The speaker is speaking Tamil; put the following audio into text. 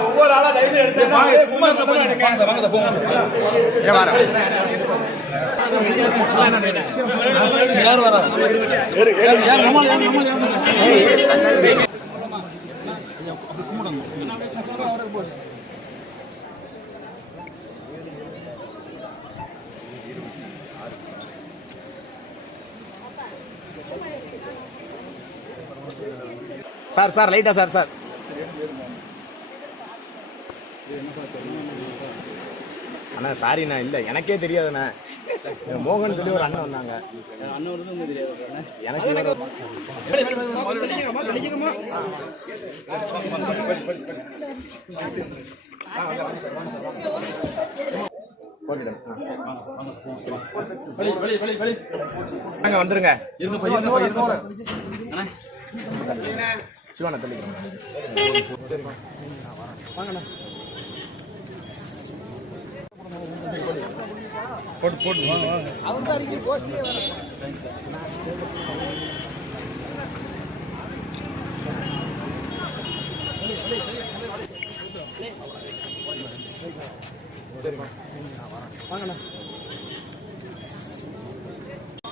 ஒவ்வொரு ஆளா தயவு செய்து சார் சார் லைட்டா சார் சார். அண்ணா சாரிண்ணா இல்லை எனக்கே தெரியாதுண்ணா. மோகன் சொல்லி ஒரு அண்ணன் வந்தாங்க. எனக்கு இவரு- போட்டுடுங்க. வாங்க வந்துருங்க சிவானா தள்ளிக்கிறோம் வாங்கண்ணா